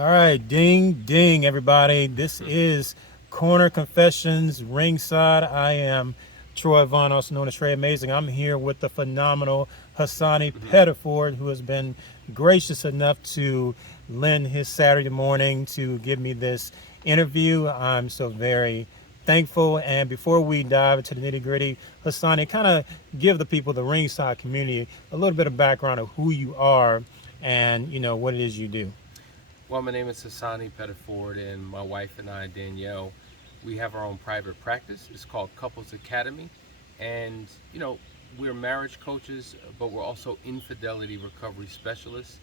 All right, ding, ding, everybody. This is Corner Confessions Ringside. I am Troy Vaughn, also known as Trey Amazing. I'm here with the phenomenal Hasani Hmm. Pettiford, who has been gracious enough to lend his Saturday morning to give me this interview. I'm so very thankful. And before we dive into the nitty gritty, Hasani, kind of give the people, the ringside community, a little bit of background of who you are and what it is you do. Well, my name is Hasani Pettiford, and my wife and I, Danielle, we have our own private practice. It's called Couples Academy, and we're marriage coaches, but we're also infidelity recovery specialists.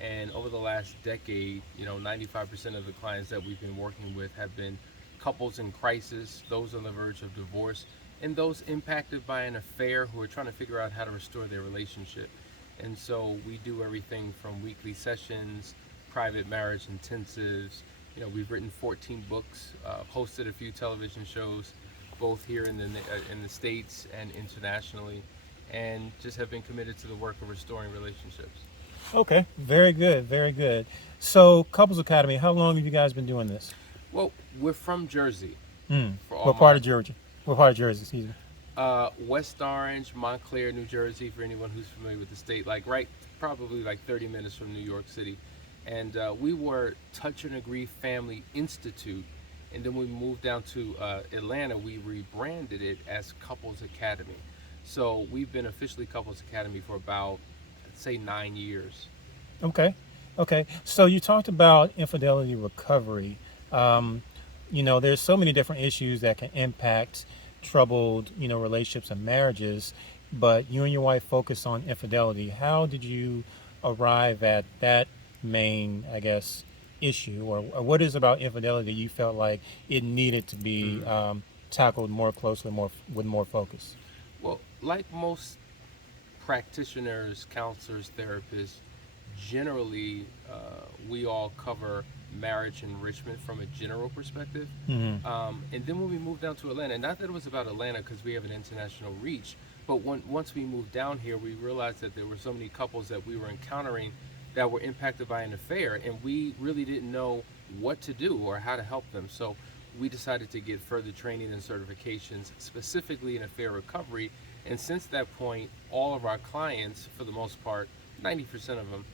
And over the last decade, 95% of the clients that we've been working with have been couples in crisis, those on the verge of divorce, and those impacted by an affair who are trying to figure out how to restore their relationship. And so we do everything from weekly sessions, private marriage intensives. We've written 14 books, hosted a few television shows, both here in the states and internationally, and just have been committed to the work of restoring relationships. Okay, very good, very good. So, Couples Academy, how long have you guys been doing this? Well, we're from Jersey. Hmm. For all What part my of Georgia? What part of Jersey? Excuse me. West Orange, Montclair, New Jersey, for anyone who's familiar with the state, like right, probably like 30 minutes from New York City. And we were Touch and Agree Family Institute. And then we moved down to Atlanta. We rebranded it as Couples Academy. So we've been officially Couples Academy for about, I'd say, 9 years. Okay, okay. So you talked about infidelity recovery. Um, there's so many different issues that can impact troubled, relationships and marriages. But you and your wife focus on infidelity. How did you arrive at that main, I guess, issue, or what is about infidelity you felt like it needed to be Mm. tackled more closely, more with more focus? Well, like most practitioners, counselors, therapists, generally we all cover marriage enrichment from a general perspective. Hmm. And then when we moved down to Atlanta, not that it was about Atlanta because we have an international reach, but once we moved down here, we realized that there were so many couples that we were encountering that were impacted by an affair, and we really didn't know what to do or how to help them. So we decided to get further training and certifications specifically in affair recovery. And since that point, all of our clients, for the most part, 90% of them,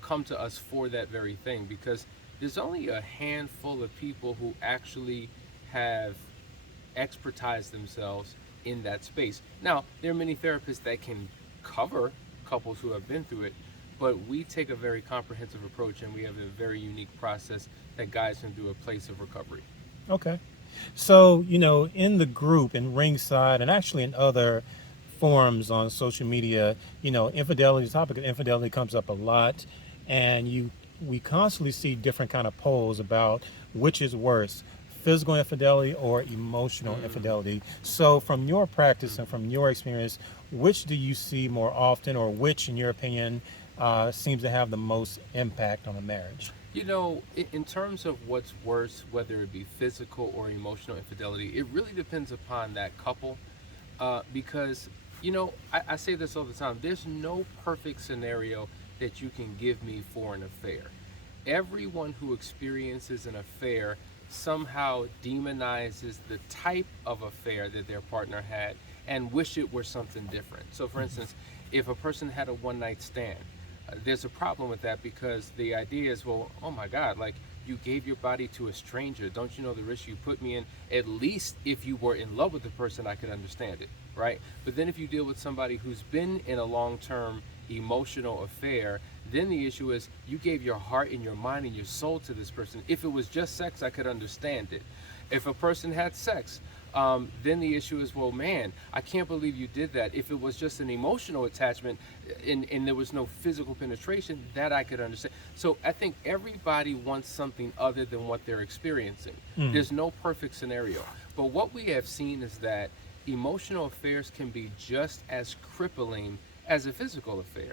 come to us for that very thing because there's only a handful of people who actually have expertise themselves in that space. Now, there are many therapists that can cover couples who have been through it, but we take a very comprehensive approach and we have a very unique process that guides them through a place of recovery. Okay. So, in the group, in Ringside, and actually in other forums on social media, infidelity, the topic of infidelity comes up a lot. And we constantly see different kind of polls about which is worse, physical infidelity or emotional Mm. infidelity. So, from your practice and from your experience, which do you see more often, or which, in your opinion, seems to have the most impact on a marriage? In terms of what's worse, whether it be physical or emotional infidelity, it really depends upon that couple. Because, I say this all the time, there's no perfect scenario that you can give me for an affair. Everyone who experiences an affair somehow demonizes the type of affair that their partner had and wish it were something different. So, for instance, if a person had a one night stand, there's a problem with that because the idea is, well, oh my God, like you gave your body to a stranger. Don't you know the risk you put me in? At least if you were in love with the person, I could understand it, right? But then if you deal with somebody who's been in a long term emotional affair, then the issue is you gave your heart and your mind and your soul to this person. If it was just sex, I could understand it. If a person had sex, then the issue is, well, man, I can't believe you did that. If it was just an emotional attachment and there was no physical penetration, that I could understand. So I think everybody wants something other than what they're experiencing. Mm. There's no perfect scenario. But what we have seen is that emotional affairs can be just as crippling as a physical affair.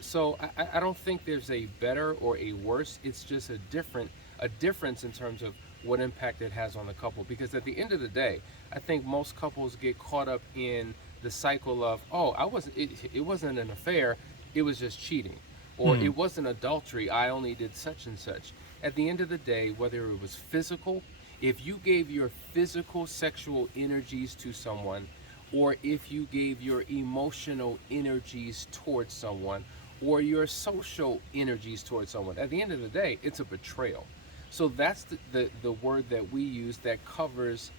So I don't think there's a better or a worse. It's just a difference in terms of what impact it has on the couple. Because at the end of the day, I think most couples get caught up in the cycle of, oh, it wasn't an affair, it was just cheating. or Hmm. it wasn't adultery, I only did such and such. At the end of the day, whether it was physical, if you gave your physical sexual energies to someone, or if you gave your emotional energies towards someone, or your social energies towards someone, at the end of the day, it's a betrayal. So that's the word that we use that covers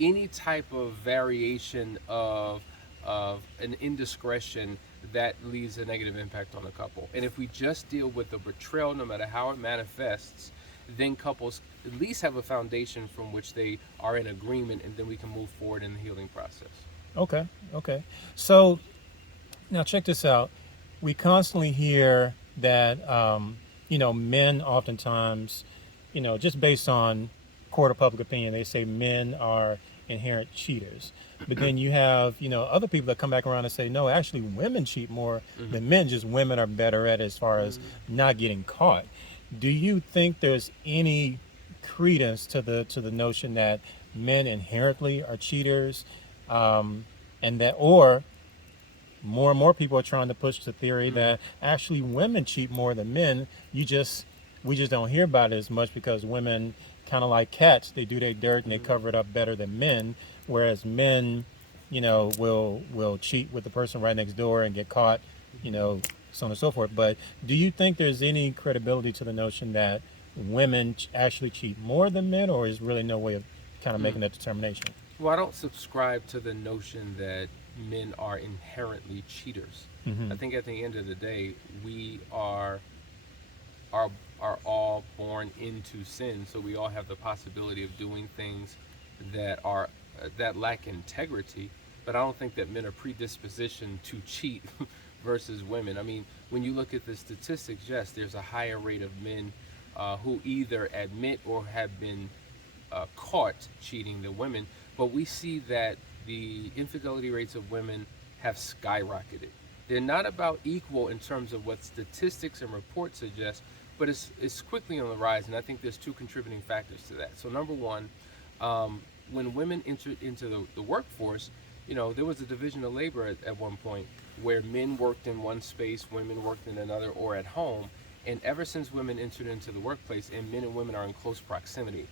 any type of variation of an indiscretion that leaves a negative impact on a couple. And if we just deal with the betrayal, no matter how it manifests, then couples at least have a foundation from which they are in agreement, and then we can move forward in the healing process. Okay. Okay. So now check this out. We constantly hear that men oftentimes, just based on court of public opinion, they say men are inherent cheaters. But then you have, other people that come back around and say, no, actually women cheat more Hmm. than men, just women are better at it as far as not getting caught. Do you think there's any credence to the notion that men inherently are cheaters, and that, or more and more people are trying to push the theory that actually women cheat more than men. We just don't hear about it as much because women, kind of like cats, they do their dirt and they cover it up better than men, whereas men, will cheat with the person right next door and get caught, you know, so on and so forth. But do you think there's any credibility to the notion that women actually cheat more than men, or is really no way of kind of making that determination? Well, I don't subscribe to the notion that men are inherently cheaters. I Mm-hmm. think at the end of the day, we are are all born into sin, so we all have the possibility of doing things that are that lack integrity. But I don't think that men are predispositioned to cheat versus women. I mean, when you look at the statistics, yes, there's a higher rate of men who either admit or have been caught cheating than women. But we see that the infidelity rates of women have skyrocketed. They're not about equal in terms of what statistics and reports suggest, but it's quickly on the rise. And I think there's two contributing factors to that. So, number one, when women entered into the workforce, there was a division of labor at one point where men worked in one space, women worked in another, or at home. And ever since women entered into the workplace, and men and women are in close proximity,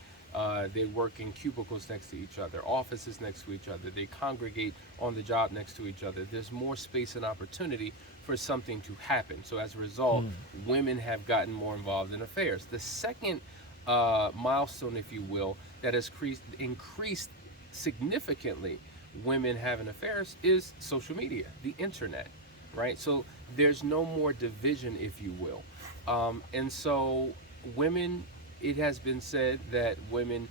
they work in cubicles next to each other, offices next to each other. They congregate on the job next to each other. There's more space and opportunity for something to happen. So as a result, women have gotten more involved in affairs. The second milestone, if you will, that has increased significantly women having affairs is social media, the internet, right? So there's no more division, if you will. And so women, it has been said that women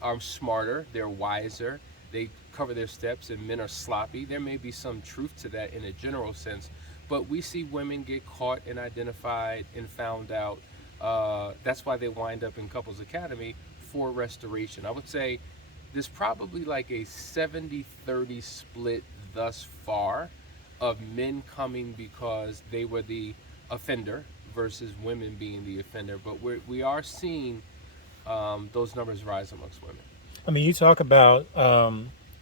are smarter, they're wiser, they cover their steps, and men are sloppy. There may be some truth to that in a general sense, but we see women get caught and identified and found out. That's why they wind up in couples academy for restoration. I would say there's probably like a 70-30 split thus far of men coming because they were the offender versus women being the offender. But we are seeing those numbers rise amongst women. I mean, you talk about,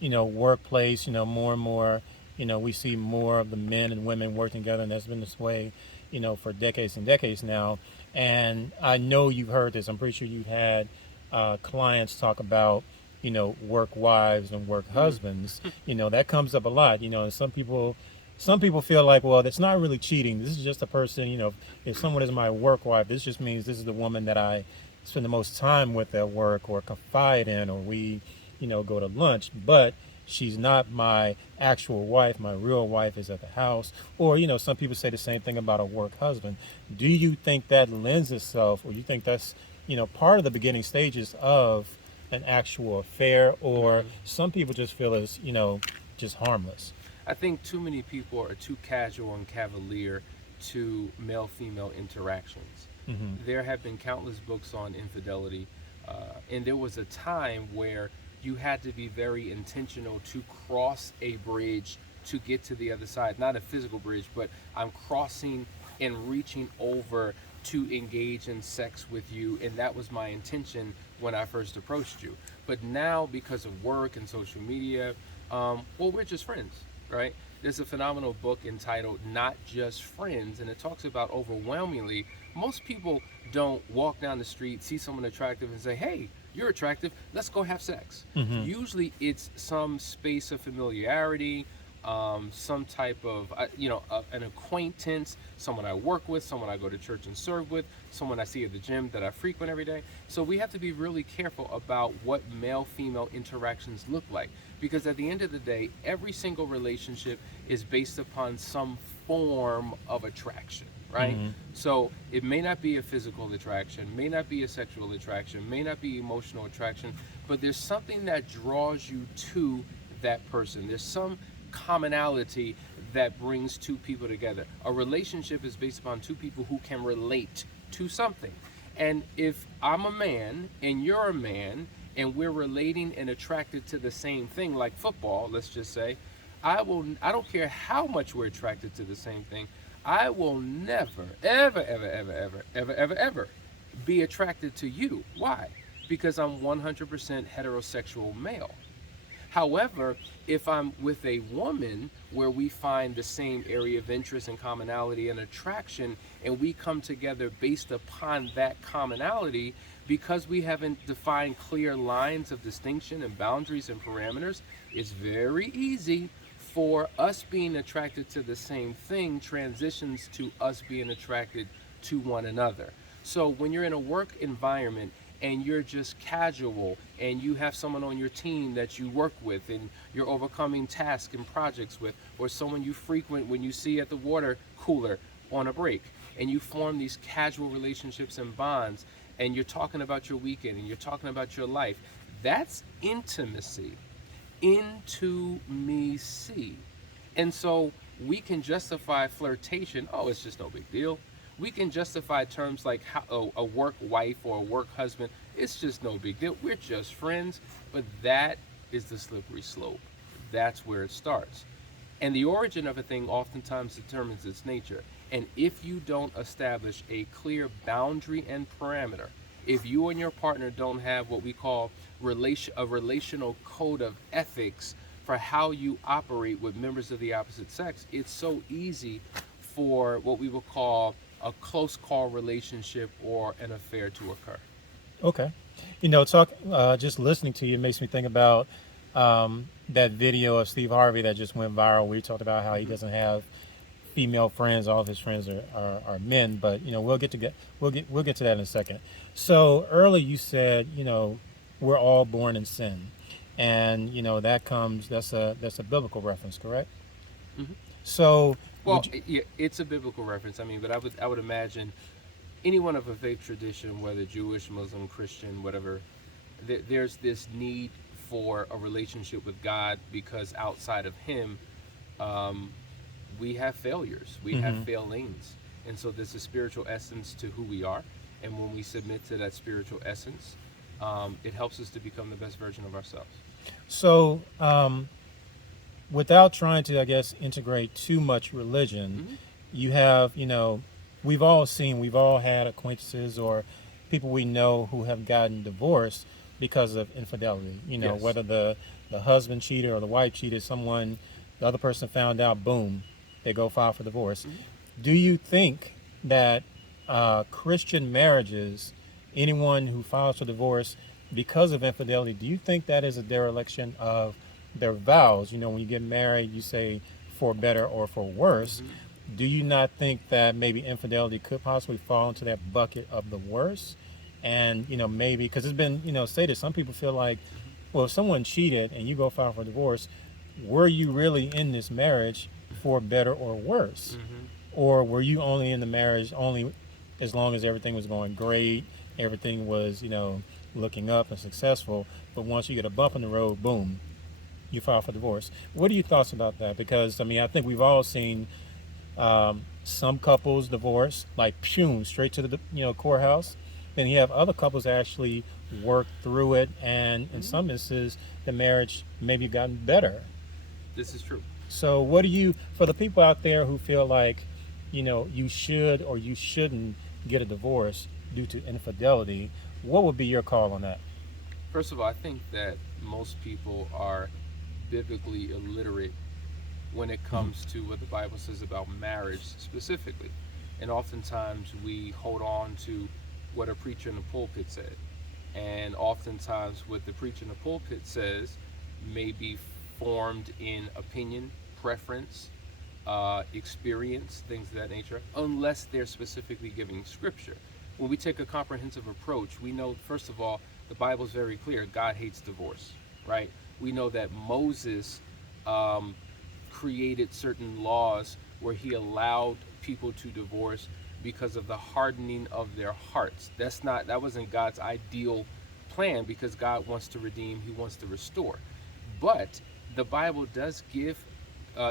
workplace, more and more, we see more of the men and women working together, and that's been this way, for decades and decades now. And I know you've heard this. I'm pretty sure you've had clients talk about, work wives and work husbands. That comes up a lot, and some people feel like, well, that's not really cheating. This is just a person, if someone is my work wife, this just means this is the woman that I spend the most time with at work or confide in, or we, go to lunch, but she's not my actual wife. My real wife is at the house. Or, some people say the same thing about a work husband. Do you think that lends itself, or you think that's, part of the beginning stages of an actual affair, or some people just feel it's, just harmless? I think too many people are too casual and cavalier to male female interactions. Mm-hmm. There have been countless books on infidelity, and there was a time where you had to be very intentional to cross a bridge to get to the other side. Not a physical bridge, but I'm crossing and reaching over to engage in sex with you, and that was my intention when I first approached you. But now, because of work and social media, well, we're just friends. right? There's a phenomenal book entitled Not Just Friends, and it talks about overwhelmingly, most people don't walk down the street, see someone attractive, and say, hey, you're attractive, let's go have sex. Mm-hmm. Usually it's some space of familiarity, some type of, an acquaintance, someone I work with, someone I go to church and serve with, someone I see at the gym that I frequent every day. So we have to be really careful about what male female interactions look like. Because at the end of the day, every single relationship is based upon some form of attraction, right? Mm-hmm. So it may not be a physical attraction, may not be a sexual attraction, may not be emotional attraction, but there's something that draws you to that person. There's some commonality that brings two people together. A relationship is based upon two people who can relate to something. And if I'm a man and you're a man and we're relating and attracted to the same thing, like football, let's just say, I don't care how much we're attracted to the same thing, I will never, ever, ever, ever, ever, ever, ever, ever be attracted to you. Why? Because I'm 100% heterosexual male. However, if I'm with a woman where we find the same area of interest and commonality and attraction, and we come together based upon that commonality, because we haven't defined clear lines of distinction and boundaries and parameters, it's very easy for us being attracted to the same thing transitions to us being attracted to one another. So when you're in a work environment and you're just casual and you have someone on your team that you work with and you're overcoming tasks and projects with, or someone you frequent when you see at the water cooler on a break, and you form these casual relationships and bonds, and you're talking about your weekend and you're talking about your life, that's intimacy. Into me see. And so we can justify flirtation, oh, it's just no big deal. We can justify terms like a work wife or a work husband, it's just no big deal. We're just friends. But that is the slippery slope. That's where it starts. And the origin of a thing oftentimes determines its nature. And if you don't establish a clear boundary and parameter, if you and your partner don't have what we call a relational code of ethics for how you operate with members of the opposite sex, it's so easy for what we will call a close call relationship or an affair to occur. Okay. Just listening to you makes me think about that video of Steve Harvey that just went viral. We talked about how he Mm-hmm. doesn't have female friends. All of his friends are men. But we'll get to that in a second. So earlier you said we're all born in sin, and that's a biblical reference, correct? Mm-hmm. So Well, would you, yeah, it's a biblical reference. I mean, but I would imagine anyone of a faith tradition, whether Jewish, Muslim, Christian, whatever, there's this need for a relationship with God because outside of Him, um, we have failures, we have hmm failings, and so there's a spiritual essence to who we are, and when we submit to that spiritual essence, it helps us to become the best version of ourselves. so without trying to, I guess, integrate too much religion, Hmm. you have, we've all had acquaintances or people we know who have gotten divorced because of infidelity. Yes. Whether the husband cheated or the wife cheated, the other person found out, boom, they go file for divorce. Hmm. Do you think that Christian marriages, anyone who files for divorce because of infidelity, do you think that is a dereliction of their vows? When you get married, you say for better or for worse. Hmm. Do you not think that maybe infidelity could possibly fall into that bucket of the worst? And maybe because it's been stated, some people feel like, well, if someone cheated and you go file for divorce, were you really in this marriage for better or worse? Hmm. Or were you only in the marriage only as long as everything was going great, everything was, looking up and successful, but once you get a bump in the road, boom, you file for divorce. What are your thoughts about that? Because, I think we've all seen some couples divorce, like, pew, straight to the, courthouse. Then you have other couples that actually work through it, and in Hmm. some instances, the marriage maybe gotten better. This is true. So, what do you, for the people out there who feel like, you should or you shouldn't get a divorce due to infidelity, what would be your call on that? First of all, I think that most people are biblically illiterate when it Hmm. comes to what the Bible says about marriage specifically. And oftentimes we hold on to what a preacher in the pulpit said. And oftentimes what the preacher in the pulpit says may be formed in opinion, preference, experience, things of that nature, unless they're specifically giving scripture. When we take a comprehensive approach, we know, first of all, the Bible is very clear. God hates divorce, right? We know that Moses um, created certain laws where he allowed people to divorce because of the hardening of their hearts. That wasn't God's ideal plan, because God wants to redeem, he wants to restore. But the Bible does give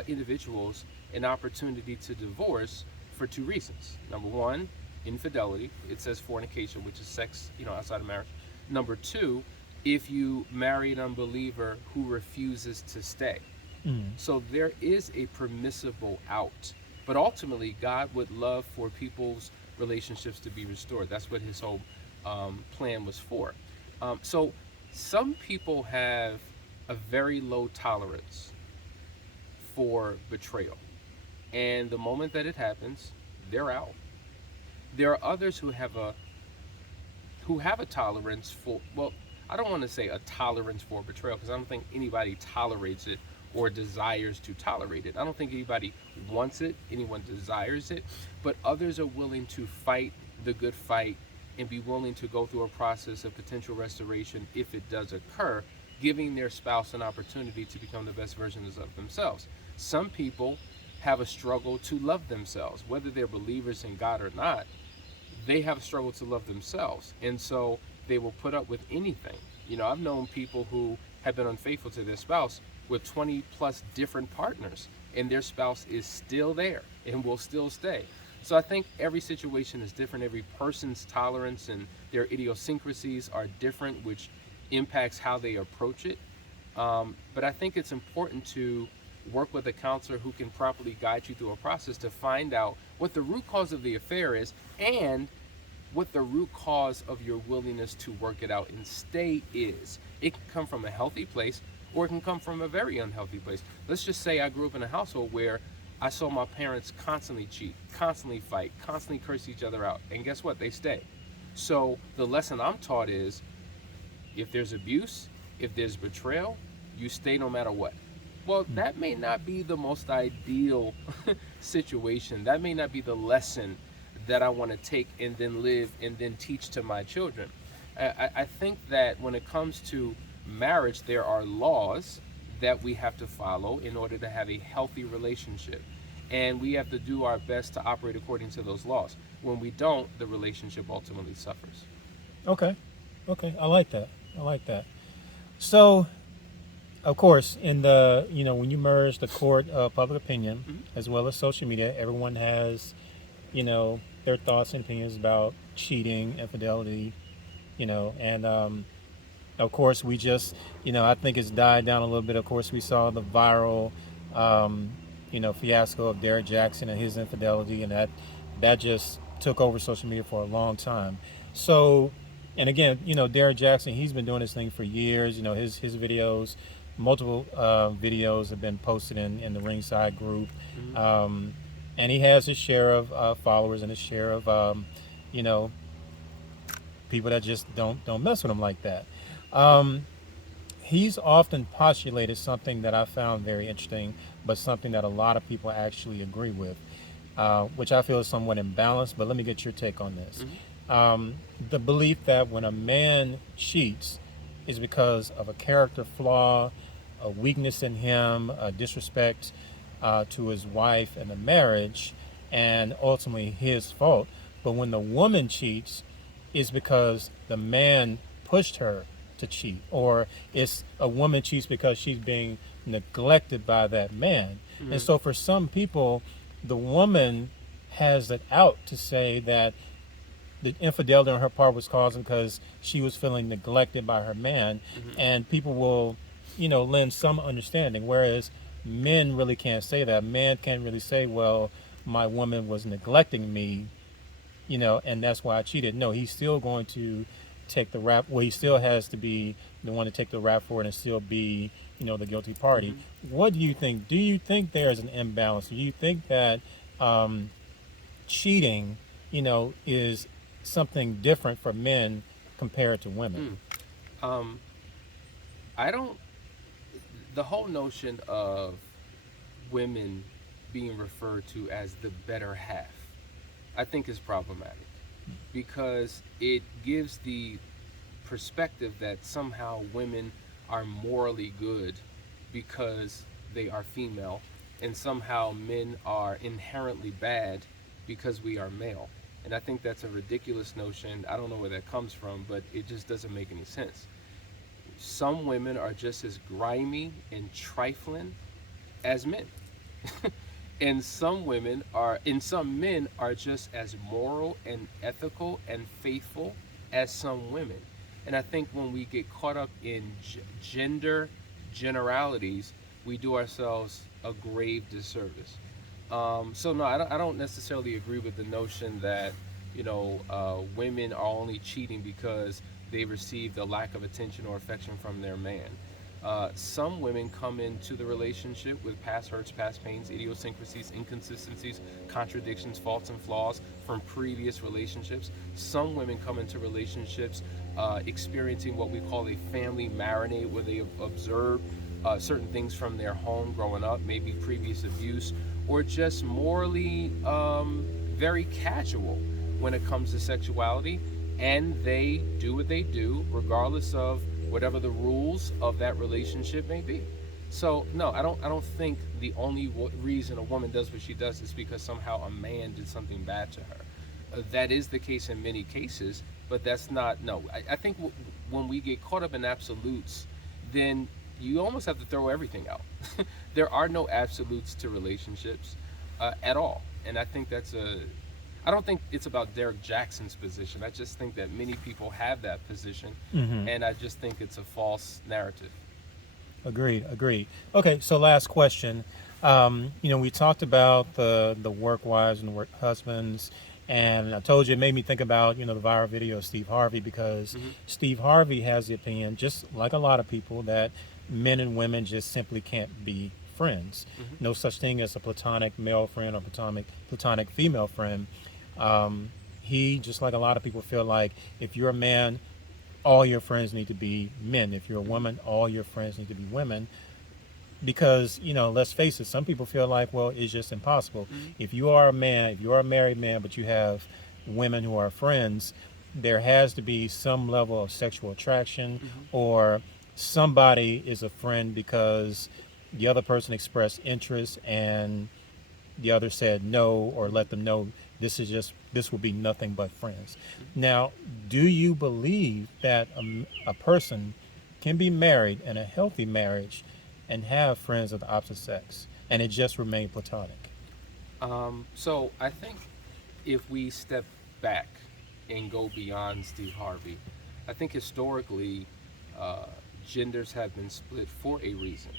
individuals an opportunity to divorce for two reasons. Number one, infidelity. It says fornication, which is sex, outside of marriage. Number two, if you marry an unbeliever who refuses to stay. Hmm. So there is a permissible out. But ultimately, God would love for people's relationships to be restored. That's what his whole plan was for. So some people have a very low tolerance for betrayal. And the moment that it happens, they're out. There are others who have a tolerance for, well, I don't want to say a tolerance for betrayal, because I don't think anybody tolerates it or desires to tolerate it. I don't think anybody wants it, anyone desires it, but others are willing to fight the good fight and be willing to go through a process of potential restoration if it does occur, giving their spouse an opportunity to become the best versions of themselves. Some people have a struggle to love themselves, whether they're believers in God or not. They have a struggle to love themselves, and so they will put up with anything. I've known people who have been unfaithful to their spouse with 20 plus different partners, and their spouse is still there and will still stay. So I think every situation is different. Every person's tolerance and their idiosyncrasies are different, which impacts how they approach it. But I think it's important to work with a counselor who can properly guide you through a process to find out what the root cause of the affair is, and what the root cause of your willingness to work it out and stay is. It can come from a healthy place, or it can come from a very unhealthy place. Let's just say I grew up in a household where I saw my parents constantly cheat, constantly fight, constantly curse each other out. And guess what? They stay. So the lesson I'm taught is, if there's abuse, if there's betrayal, you stay no matter what. Well, that may not be the most ideal situation. That may not be the lesson that I want to take and then live and then teach to my children. I think that when it comes to marriage, there are laws that we have to follow in order to have a healthy relationship. And we have to do our best to operate according to those laws. When we don't, the relationship ultimately suffers. Okay. Okay. I like that. I like that. So, of course, in the when you merge the court of public opinion Mhm. as well as social media, everyone has their thoughts and opinions about cheating, infidelity, and of course we just I think it's died down a little bit. Of course, we saw the viral um, fiasco of Derek Jackson and his infidelity, and that just took over social media for a long time. So, and again, Derek Jackson, he's been doing this thing for years. His videos, multiple videos have been posted in the Ringside group, Mhm. um, and he has his share of followers and his share of you know people that just don't mess with him like that. Yep. Um, he's often postulated something that I found very interesting, but something that a lot of people actually agree with, which I feel is somewhat imbalanced. But let me get your take on this. Mhm. Um, the belief that when a man cheats is because of a character flaw, a weakness in him, a disrespect to his wife and the marriage, and ultimately his fault. But when the woman cheats, is because the man pushed her to cheat, or it's a woman cheats because she's being neglected by that man. And Mhm. so for some people, the woman has it out to say that the infidelity on her part was caused because she was feeling neglected by her man, Mhm. and people will, lend some understanding. Whereas men really can't say that. Men can't really say, well, my woman was neglecting me, and that's why I cheated. No, he's still going to take the rap. Well, he still has to be the one to take the rap for it and still be, the guilty party. Hmm. What do you think? Do you think there's an imbalance? Do you think that um, cheating, is something different for men compared to women? Mm. Um, I don't. The whole notion of women being referred to as the better half, I think is problematic because it gives the perspective that somehow women are morally good because they are female, and somehow men are inherently bad because we are male. And I think that's a ridiculous notion. I don't know where that comes from, but it just doesn't make any sense. Some women are just as grimy and trifling as men. And some men are just as moral and ethical and faithful as some women. And I think when we get caught up in gender generalities, we do ourselves a grave disservice. So no, I don't necessarily agree with the notion that women are only cheating because they received a lack of attention or affection from their man. Some women come into the relationship with past hurts, past pains, idiosyncrasies, inconsistencies, contradictions, faults, and flaws from previous relationships. Some women come into relationships experiencing what we call a family marinade, where they observe certain things from their home growing up, maybe previous abuse, or just morally very casual when it comes to sexuality, and they do what they do regardless of whatever the rules of that relationship may be. So no, I don't think the only reason a woman does what she does is because somehow a man did something bad to her. That is the case in many cases, but that's not. No, I think when we get caught up in absolutes, then you almost have to throw everything out. There are no absolutes to relationships at all, and I think that's a. I don't think it's about Derek Jackson's position. I just think that many people have that position, Mm-hmm. and I just think it's a false narrative. Agreed. Agreed. Okay. So last question. We talked about the work wives and the work husbands, and I told you it made me think about the viral video of Steve Harvey, because Hmm. Steve Harvey has the opinion, just like a lot of people, that men and women just simply can't be friends. Hmm. No such thing as a platonic male friend or platonic female friend. Um, he, just like a lot of people, feel like if you're a man, all your friends need to be men. If you're a Hmm. woman, all your friends need to be women. Because, let's face it, some people feel like, well, it's just impossible. Hmm. If you are a man, if you are a married man, but you have women who are friends, there has to be some level of sexual attraction, Hmm. or somebody is a friend because the other person expressed interest and the other said no, or let them know this will be nothing but friends. Now, do you believe that a person can be married in a healthy marriage and have friends of the opposite sex and it just remain platonic? So I think if we step back and go beyond Steve Harvey, I think historically uh, genders have been split for a reason.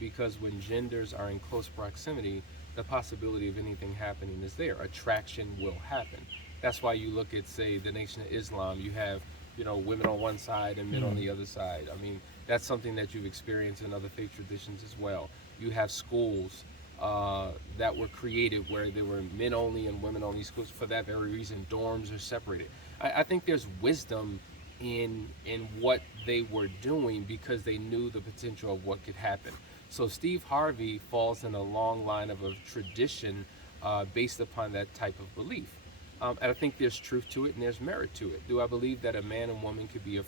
Because when genders are in close proximity, the possibility of anything happening is there. Attraction will happen. That's why you look at, say, the Nation of Islam. You have, women on one side and men on Mm. the other side. I mean, that's something that you've experienced in other faith traditions as well. You have schools that were created where there were men only and women only schools for that very reason. Dorms are separated. I think there's wisdom in what they were doing because they knew the potential of what could happen. So Steve Harvey falls in a long line of a tradition based upon that type of belief. And I think there's truth to it and there's merit to it. Do I believe that a man and woman could be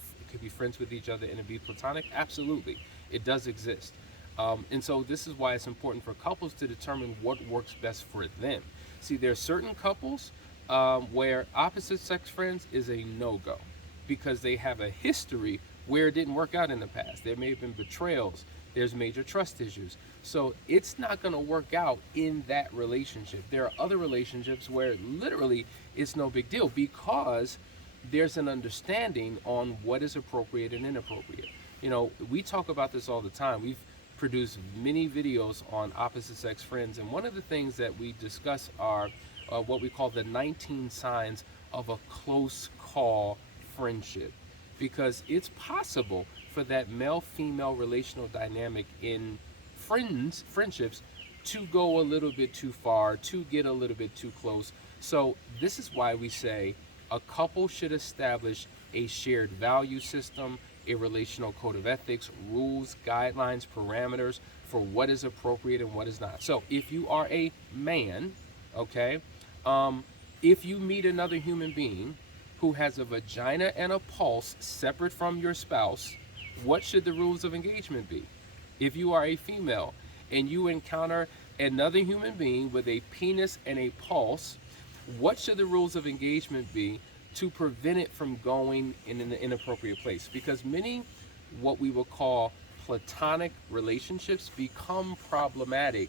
friends with each other and it be platonic? Absolutely, it does exist. And so this is why it's important for couples to determine what works best for them. See, there are certain couples where opposite sex friends is a no-go because they have a history where it didn't work out in the past. There may have been betrayals. There's major trust issues. So it's not going to work out in that relationship. There are other relationships where literally it's no big deal because there's an understanding on what is appropriate and inappropriate. We talk about this all the time. We've produced many videos on opposite sex friends, and one of the things that we discuss are what we call the 19 signs of a close call friendship. because it's possible for that male female relational dynamic in friendships to go a little bit too far, to get a little bit too close. So, this is why we say a couple should establish a shared value system, a relational code of ethics, rules, guidelines, parameters for what is appropriate and what is not. So, if you are a man, okay, if you meet another human being who has a vagina and a pulse separate from your spouse, what should the rules of engagement be? If you are a female and you encounter another human being with a penis and a pulse, what should the rules of engagement be to prevent it from going in an inappropriate place? Because many what we will call platonic relationships become problematic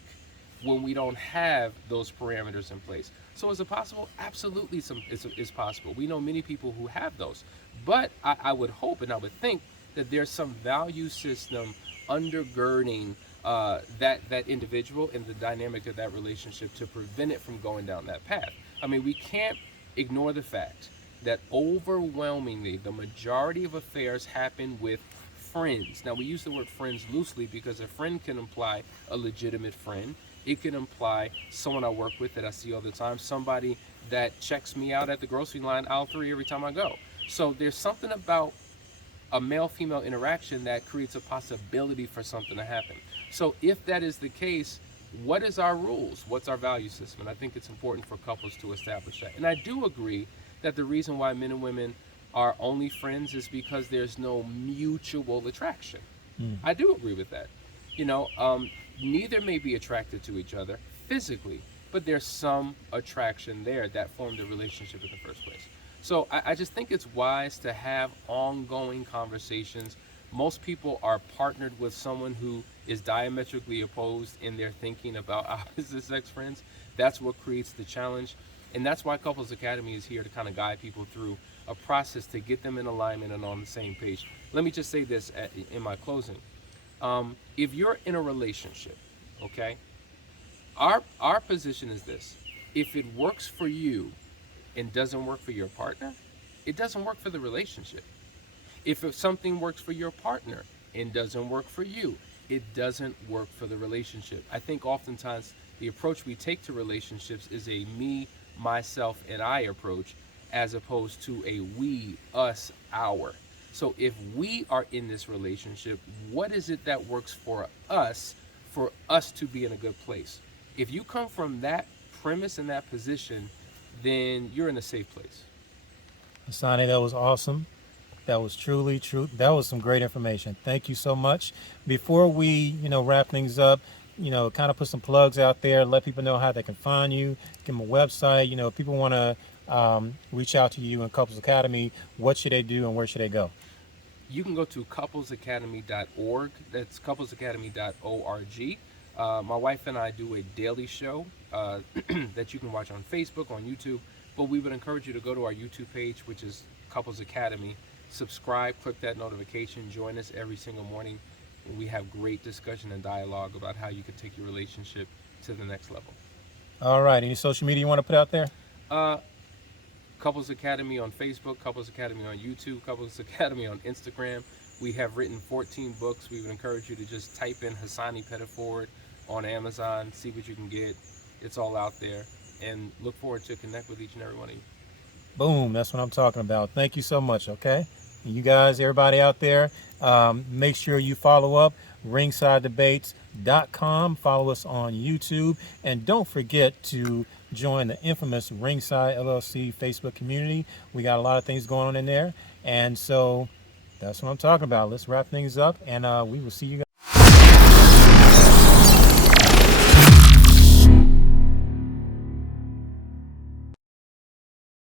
when we don't have those parameters in place. So is it possible? Absolutely, it's possible. We know many people who have those. But I would hope and I would think that there's some value system undergirding that individual and the dynamic of that relationship to prevent it from going down that path. I mean, we can't ignore the fact that overwhelmingly the majority of affairs happen with friends. Now, we use the word friends loosely because a friend can imply a legitimate friend. It can imply someone I work with that I see all the time, somebody that checks me out at the grocery line aisle 3 every time I go. So there's something about a male-female interaction that creates a possibility for something to happen. So if that is the case, what is our rules? What's our value system? And I think it's important for couples to establish that. And I do agree that the reason why men and women are only friends is because there's no mutual attraction. I do agree with that. You know, neither may be attracted to each other physically, but there's some attraction there that formed a relationship in the first place. So I just think it's wise to have ongoing conversations. Most people are partnered with someone who is diametrically opposed in their thinking about opposite sex friends. That's what creates the challenge. And that's why Couples Academy is here to kind of guide people through a process to get them in alignment and on the same page. Let me just say this in my closing. If you're in a relationship, okay, our position is this: if it works for you and doesn't work for your partner, it doesn't work for the relationship. If something works for your partner and doesn't work for you, it doesn't work for the relationship. I think oftentimes the approach we take to relationships is a me, myself, and I approach, as opposed to a we, us, our. So if we are in this relationship, what is it that works for us to be in a good place? If you come from that premise and that position, then you're in a safe place. Hasani, that was awesome. That was truly true. That was some great information. Thank you so much. Before we, wrap things up, kind of put some plugs out there, let people know how they can find you, give them a website. If people want to reach out to you in Couples Academy, what should they do and where should they go? You can go to couplesacademy.org. That's couplesacademy.org. My wife and I do a daily show that you can watch on Facebook, on YouTube. But we would encourage you to go to our YouTube page, which is Couples Academy. Subscribe, click that notification, join us every single morning. We have great discussion and dialogue about how you can take your relationship to the next level. All right. Any social media you want to put out there? Couples Academy on Facebook, Couples Academy on YouTube, Couples Academy on Instagram. We have written 14 books. We would encourage you to just type in Hasani Pettiford on Amazon, see what you can get. It's all out there. And look forward to connect with each and every one of you. Boom. That's what I'm talking about. Thank you so much. Okay. And you guys, everybody out there, make sure you follow up ringsidedebates.com. Follow us on YouTube. And don't forget to join the infamous Ringside LLC Facebook community. We got a lot of things going on in there. And so that's what I'm talking about. Let's wrap things up. And we will see you guys.